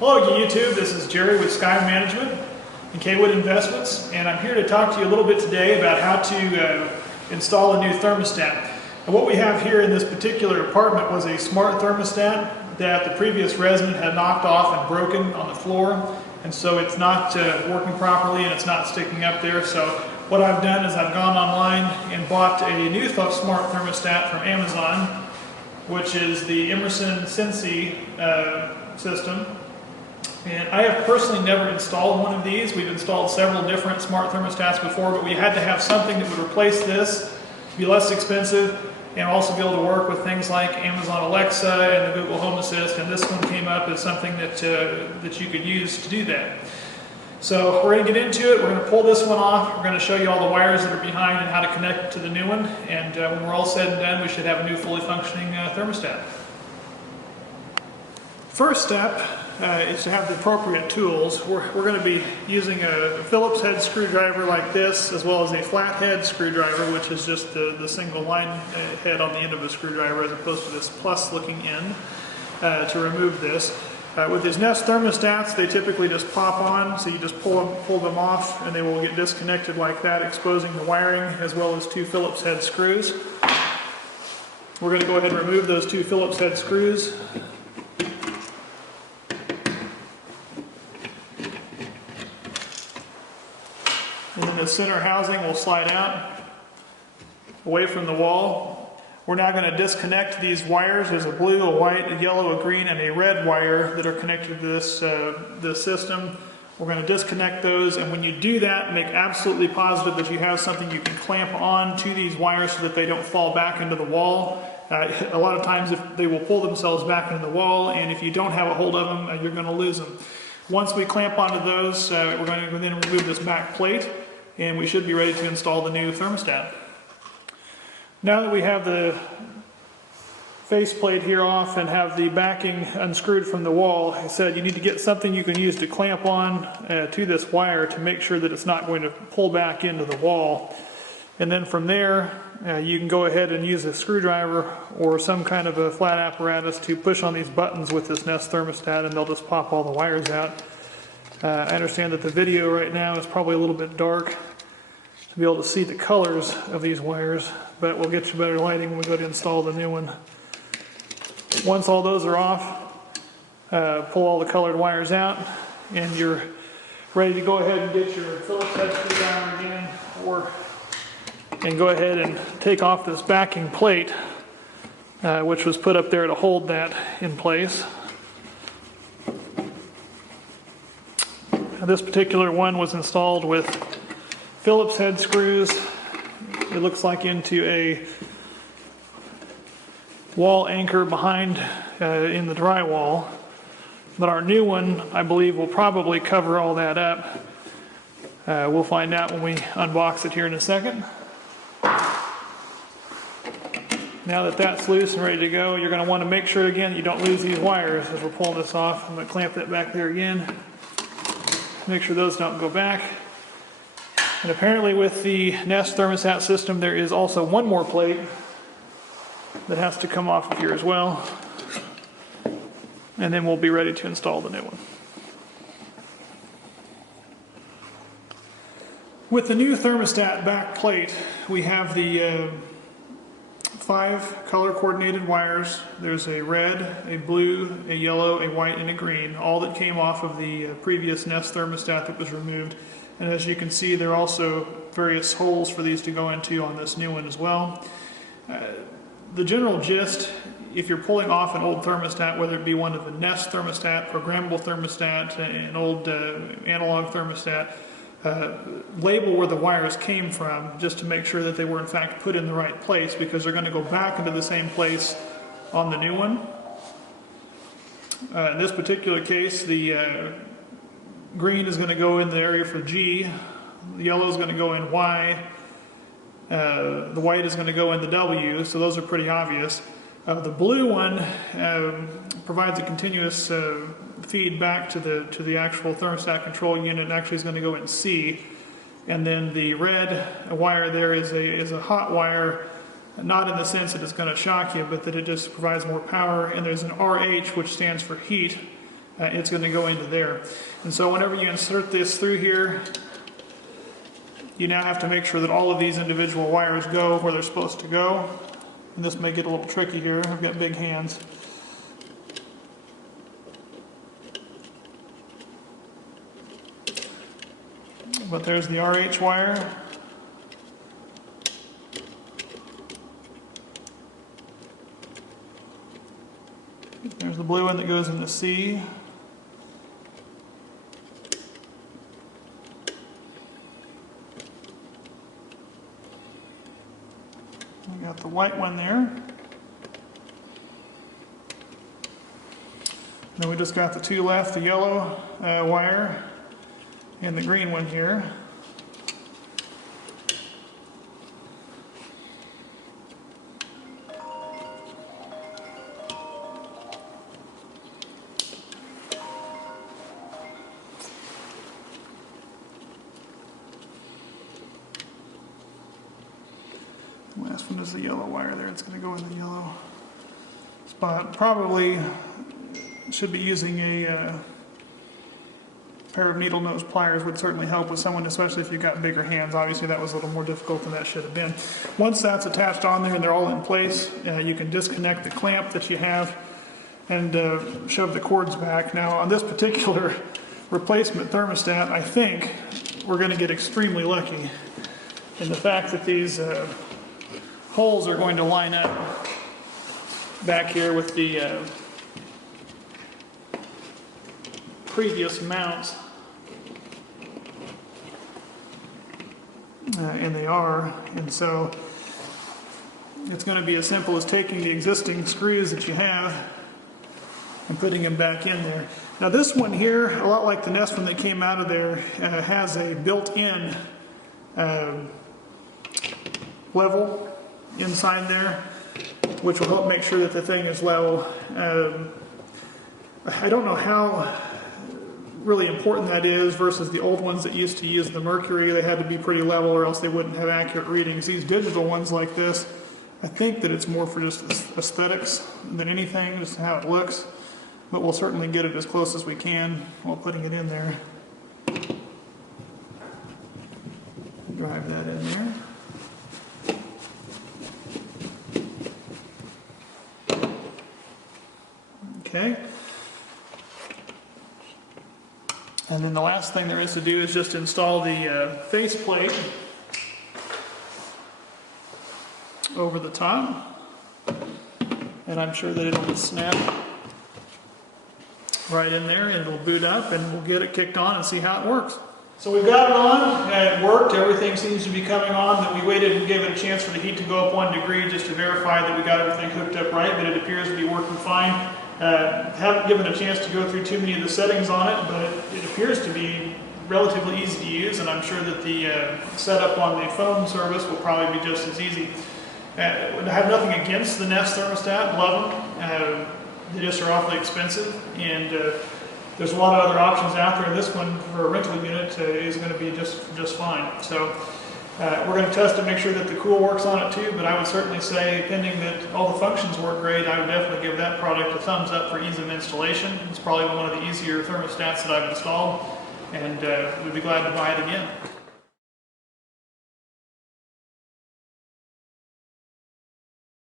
Hello YouTube, this is Jerry with Sky Management and Kaywood Investments, and I'm here to talk to you a little bit today about how to install a new thermostat. And what we have here in this particular apartment was a smart thermostat that the previous resident had knocked off and broken on the floor, and so it's not working properly and it's not sticking up there. So what I've done is I've gone online and bought a new smart thermostat from Amazon, which is the Emerson Sensi system. And I have personally never installed one of these. We've installed several different smart thermostats before, but we had to have something that would replace this, be less expensive, and also be able to work with things like Amazon Alexa and the Google Home Assist. And this one came up as something that you could use to do that. So we're going to get into it. We're going to pull this one off. We're going to show you all the wires that are behind and how to connect it to the new one. And when we're all said and done, we should have a new fully functioning thermostat. First step is to have the appropriate tools. We're going to be using a Phillips head screwdriver like this, as well as a flathead screwdriver, which is just the single line head on the end of a screwdriver, as opposed to this plus looking end, to remove this. With these Nest thermostats, they typically just pop on, so you just pull them off and they will get disconnected like that, exposing the wiring as well as two Phillips head screws. We're going to go ahead and remove those two Phillips head screws. And then the center housing will slide out away from the wall. We're now going to disconnect these wires. There's a blue, a white, a yellow, a green, and a red wire that are connected to this system. We're going to disconnect those, and when you do that, make absolutely positive that you have something you can clamp on to these wires so that they don't fall back into the wall. A lot of times they will pull themselves back into the wall, and if you don't have a hold of them, you're going to lose them. Once we clamp onto those, we're going to then remove this back plate, and we should be ready to install the new thermostat. Now that we have the faceplate here off and have the backing unscrewed from the wall, I said you need to get something you can use to clamp on to this wire to make sure that it's not going to pull back into the wall. And then from there, you can go ahead and use a screwdriver or some kind of a flat apparatus to push on these buttons with this Nest thermostat, and they'll just pop all the wires out. I understand that the video right now is probably a little bit dark to be able to see the colors of these wires, but we'll get you better lighting when we go to install the new one. Once all those are off, pull all the colored wires out, and you're ready to go ahead and get your Phillips head screwdriver again, and go ahead and take off this backing plate, which was put up there to hold that in place. This particular one was installed with Phillips head screws. It looks like into a wall anchor behind in the drywall. But our new one, I believe, will probably cover all that up. We'll find out when we unbox it here in a second. Now that that's loose and ready to go, you're going to want to make sure again that you don't lose these wires as we're pulling this off. I'm going to clamp that back there again. Make sure those don't go back. And apparently with the Nest thermostat system, there is also one more plate that has to come off of here as well. And then we'll be ready to install the new one. With the new thermostat back plate, we have the 5 color coordinated wires. There's a red, a blue, a yellow, a white, and a green, all that came off of the previous Nest thermostat that was removed. And as you can see, there are also various holes for these to go into on this new one as well. The general gist, if you're pulling off an old thermostat, whether it be one of the Nest thermostat, programmable thermostat, an old analog thermostat, label where the wires came from just to make sure that they were in fact put in the right place, because they're going to go back into the same place on the new one. In this particular case, the green is going to go in the area for G, the yellow is going to go in Y, the white is going to go in the W, so those are pretty obvious. The blue one provides a continuous feedback to the actual thermostat control unit, and actually is going to go in C. And then the red wire there is a hot wire, not in the sense that it's going to shock you, but that it just provides more power. And there's an RH, which stands for heat, it's going to go into there. And so whenever you insert this through here, you now have to make sure that all of these individual wires go where they're supposed to go. And this may get a little tricky here. I've got big hands. But there's the RH wire. There's the blue one that goes into C. We got the white one there. Then we just got the two left, the yellow wire and the green one here. The last one is the yellow wire there. It's going to go in the yellow spot. Probably should be using a pair of needle nose pliers would certainly help with someone, especially if you've got bigger hands. Obviously that was a little more difficult than that should have been. Once that's attached on there and they're all in place, you can disconnect the clamp that you have and shove the cords back. Now on this particular replacement thermostat, I think we're going to get extremely lucky in the fact that these holes are going to line up back here with the previous mounts, and they are, and so it's going to be as simple as taking the existing screws that you have and putting them back in there. Now this one here, a lot like the Nest one that came out of there, has a built-in level inside there, which will help make sure that the thing is level. I don't know how really important that is versus the old ones that used to use the mercury. They had to be pretty level or else they wouldn't have accurate readings. These digital ones like this, I think that it's more for just aesthetics than anything, just how it looks. But we'll certainly get it as close as we can while putting it in there. Drive that in there. Okay. And then the last thing there is to do is just install the faceplate over the top. And I'm sure that it'll just snap right in there and it'll boot up and we'll get it kicked on and see how it works. So we've got it on, it worked, everything seems to be coming on. Then we waited and gave it a chance for the heat to go up 1 degree just to verify that we got everything hooked up right, but it appears to be working fine. Haven't given a chance to go through too many of the settings on it, but it appears to be relatively easy to use, and I'm sure that the setup on the phone service will probably be just as easy. I have nothing against the Nest thermostat, love them. They just are awfully expensive, and there's a lot of other options out there. This one for a rental unit is going to be just fine. So we're going to test to make sure that the cool works on it too, but I would certainly say, pending that all the functions work great, I would definitely give that product a thumbs up for ease of installation. It's probably one of the easier thermostats that I've installed, and we'd be glad to buy it again.